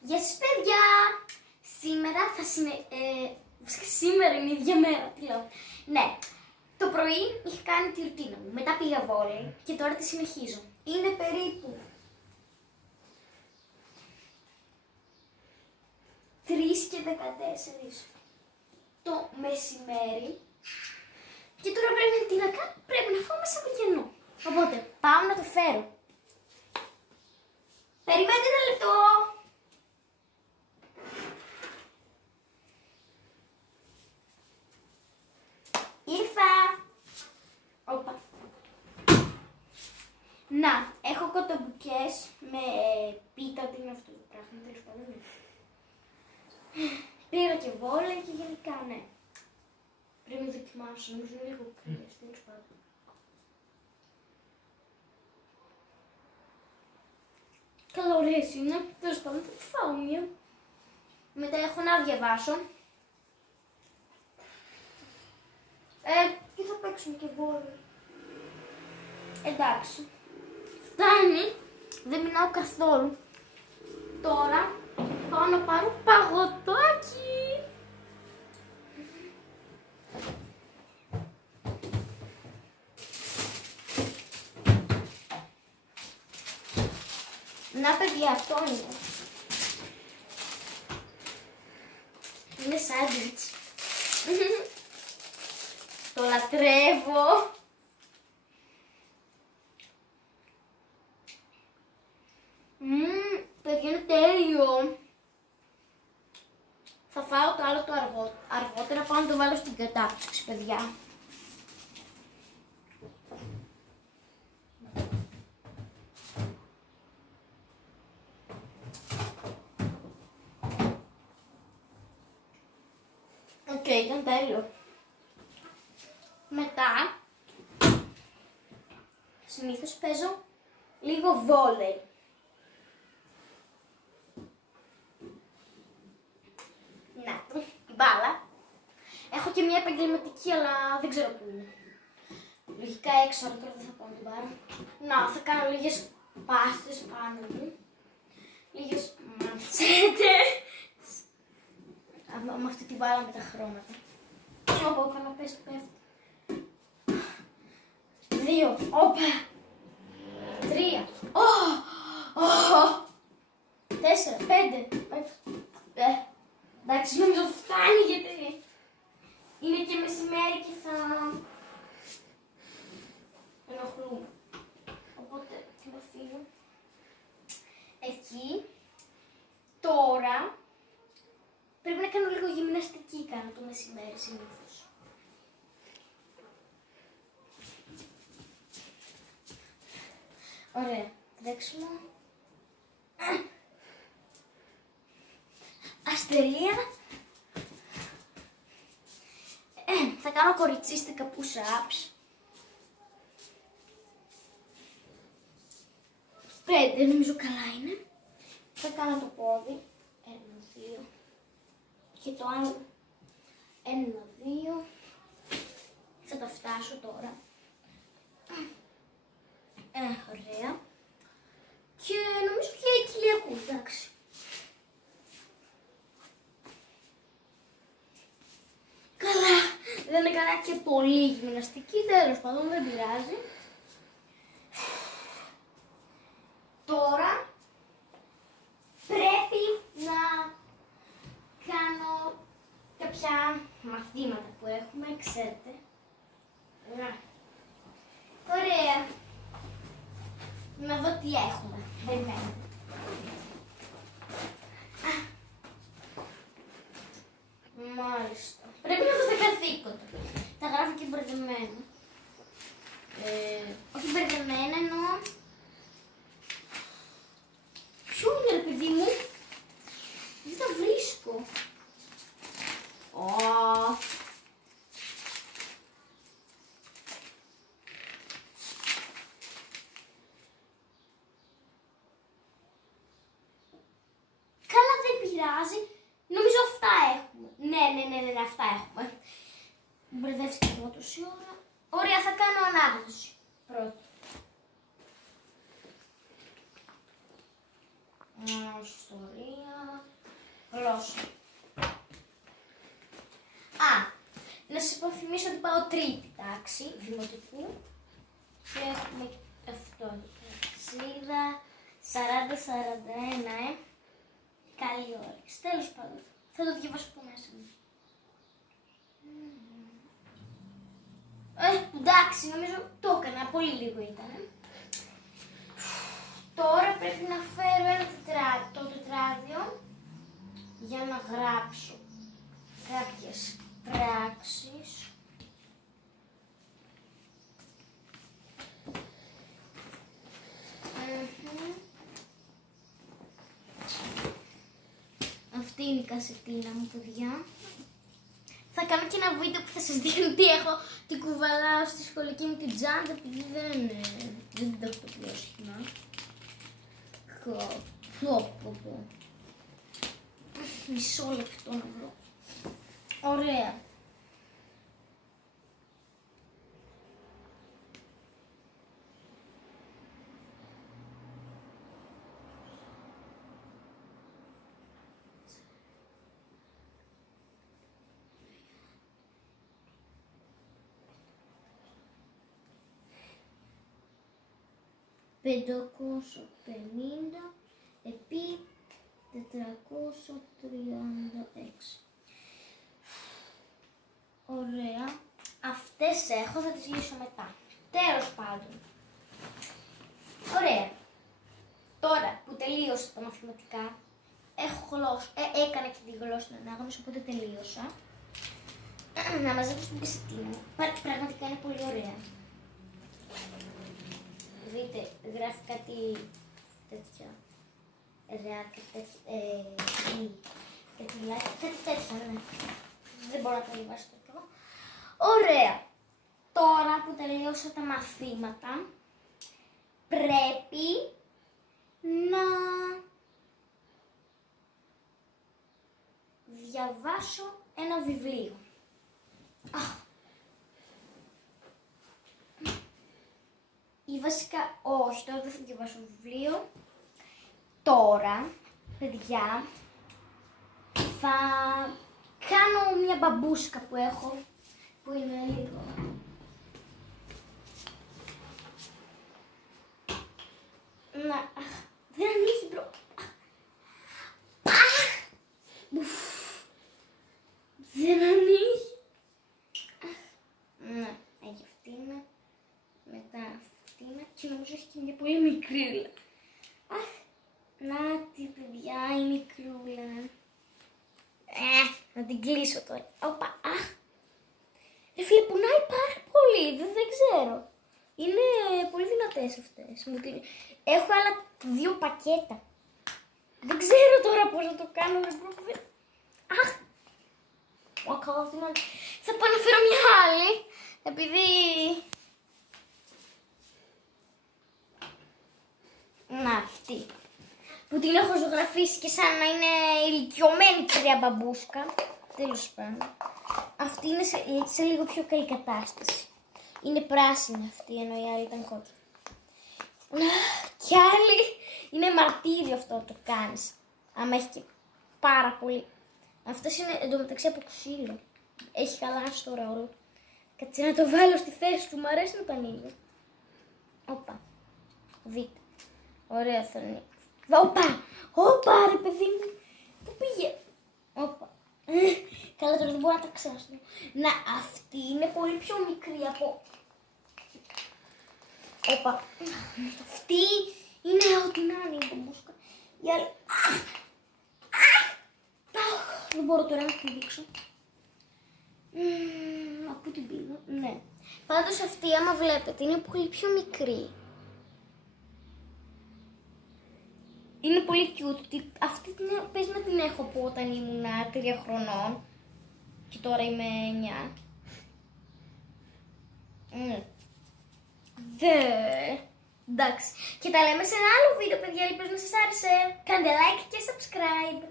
Γεια σας παιδιά! Σήμερα είναι η ίδια μέρα, τι λέω. Ναι, το πρωί είχα κάνει τη ρουτίνα μου, μετά πήγα βόλεϊ και τώρα τη συνεχίζω. Είναι περίπου 3 και 14 το μεσημέρι και τώρα πρέπει να φάω μέσα από κενό. Οπότε πάω να το φέρω. Περιμένετε ένα λεπτό. Ήρθα. Όπα. Να, έχω κοτομπουκές με πίτα, τι είναι αυτό το πράγμα, τέλος πάντων. Πήγα και βόλεϊ και γενικά, ναι. Πρέπει να δοκιμάσω, νομίζω είναι λίγο κρύες, τέλος πάντων. Καλά, ωραίες είναι, τέλος πάντων θα τη φάω μία. Μετά έχω να διαβάσω. Και θα παίξουμε και βόλεϊ. Εντάξει. Φτάνει. Δεν μιλάω καθόλου. Τώρα πάω να πάρω παγωτάκι. Να παιδιά, αυτό είναι. Είναι σάντουιτς. Το λατρεύω. Παιδιά, είναι τέλειο. Θα φάω το άλλο το αργότερα, πάω να το βάλω στην κατάψυξη, παιδιά. Οκ, ήταν τέλειο. Μετά, συνήθως παίζω λίγο βόλεϊ. Να το, η μπάλα. Έχω και μια επαγγελματική, αλλά δεν ξέρω πού είναι. Λογικά έξω, αλλά τώρα δεν θα πάω να την πάρω. Να, θα κάνω λίγες πάστες πάνω μου. Λίγες μαντσέτες. Με αυτή την μπάλα με τα χρώματα. Όπα, όπα, να πέφτει. 2, όπα. 3, 4, 5. Εντάξει, νομίζω φτάνει γιατί είναι και μεσημέρι και θα ενοχλούμε. Οπότε την αφήνω εκεί. Τώρα πρέπει να κάνω λίγο γυμναστική, κάνω το μεσημέρι συνήθως. Ωραία, τρέξιμο. Αστερία. Θα κάνω κοριτσίστικα push-ups. 5 νομίζω καλά είναι. Θα κάνω το πόδι. 1, 2. Και το άλλο. 1, 2. Θα τα φτάσω τώρα. Ωραία. Και νομίζω και κοιλιακού, εντάξει. Καλά, δεν έκανα και πολύ γυμναστική, τέλος πάντων, δεν πειράζει. Τώρα πρέπει να κάνω κάποια μαθήματα που έχουμε, ξέρετε. Ωραία. Να δω τι έχουμε. Περιμένω. Μάλιστα. Πρέπει να δω τα καθήκοντα. Τα γράφω και μπερδεμένα. Όχι μπερδεμένα, εννοώ. Ποιο είναι ρε παιδί μου? Δεν τα βρίσκω. Καλά, δεν πειράζει. Νομίζω αυτά έχουμε. Ναι, αυτά έχουμε. Μπερδεύτηκα εγώ τόση ώρα. Ωραία, θα κάνω ανάγνωση πρώτα. Ιστορία. τελειώσω. Να σας υπενθυμίσω ότι πάω τρίτη τάξη δημοτικού και έχουμε αυτό. Σελίδα 40-41, καλή όρεξη. Τέλος πάντων, θα το διαβάσω από μέσα μου. Εντάξει, νομίζω το έκανα, πολύ λίγο ήταν. Τώρα πρέπει να φέρω το τετράδιο για να γράψω κάποιες πράξεις. Αυτή είναι η κασετίνα μου, παιδιά. Θα κάνω και ένα βίντεο που θα σας δείχνω τι έχω, τι κουβαλάω στη σχολική μου την τσάντα, επειδή δεν το έχω το πιο συχνά. Μισό λεπτό να βρω. Ωραία. «550 επί 436». Ωραία. Αυτές έχω, θα τις λύσω μετά. Τέλος πάντων. Ωραία. Τώρα που τελείωσα τα μαθηματικά, έχω γλώσσα, έκανα και τη γλώσσα ανάγνωση, οπότε τελείωσα. Να μαζέψω την κασετίνα μου. Πραγματικά είναι πολύ ωραία. Δείτε, γράφει κάτι τέτοια. Κάτι τέτοια, ναι. Δεν μπορώ να το διαβάσω το. Ωραία. Τώρα που τελείωσα τα μαθήματα, πρέπει να διαβάσω ένα βιβλίο. Ή βασικά, όχι, τώρα δεν θα διαβάσω βιβλίο. Τώρα, παιδιά, θα κάνω μια μπαμπούσκα που έχω, που είναι λίγο. Δεν ανοίγει, μπρο. Δεν ανοίγει. Ναι, έχει αυτή είναι. Μετά αυτή είναι. Και νομίζω έχει και μια πολύ μικρούλα. Να τη παιδιά, η μικρούλα. Να την κλείσω τώρα. Οπα, ρε φίλε, πονάει πάρα πολύ, δεν ξέρω. Είναι πολύ δυνατές αυτές. Έχω άλλα 2 πακέτα. Δεν ξέρω τώρα πώς να το κάνω. Θα πάω να φέρω μια άλλη, επειδή... Να, αυτή. Που την έχω ζωγραφίσει και σαν να είναι ηλικιωμένη κυρία μπαμπούσκα. Τέλος πάντων. Αυτή είναι σε λίγο πιο καλή κατάσταση. Είναι πράσινη αυτή, ενώ η άλλη ήταν κόκκινη. Κι άλλη είναι μαρτύριο αυτό το κάνεις. Άμα έχει και πάρα πολύ. Αυτός είναι εντωμεταξύ από ξύλο. Έχει χαλάσει τώρα όλο. Κάτσε να το βάλω στη θέση του, μου αρέσει να το ανοίγω. Όπα. Δείτε. Ωραία θα είναι. Όπα ρε παιδί μου. Πού πήγε. Όπα. Καλά τώρα δεν μπορώ να τα ξάσω. Να, αυτή είναι πολύ πιο μικρή από... Όπα. Αυτή είναι ό,τι να είναι η μπαμπούσκα. Η άλλη... Δεν μπορώ τώρα να τη δείξω. Από την πήγα. Ναι. Πάντως αυτή, άμα βλέπετε, είναι πολύ πιο μικρή. Είναι πολύ cute. Αυτή πες να την έχω από όταν ήμουν 3 χρονών. Και τώρα είμαι 9. Εντάξει. Και τα λέμε σε ένα άλλο βίντεο, παιδιά. Ελπίζω να σας άρεσε. Κάντε like και subscribe.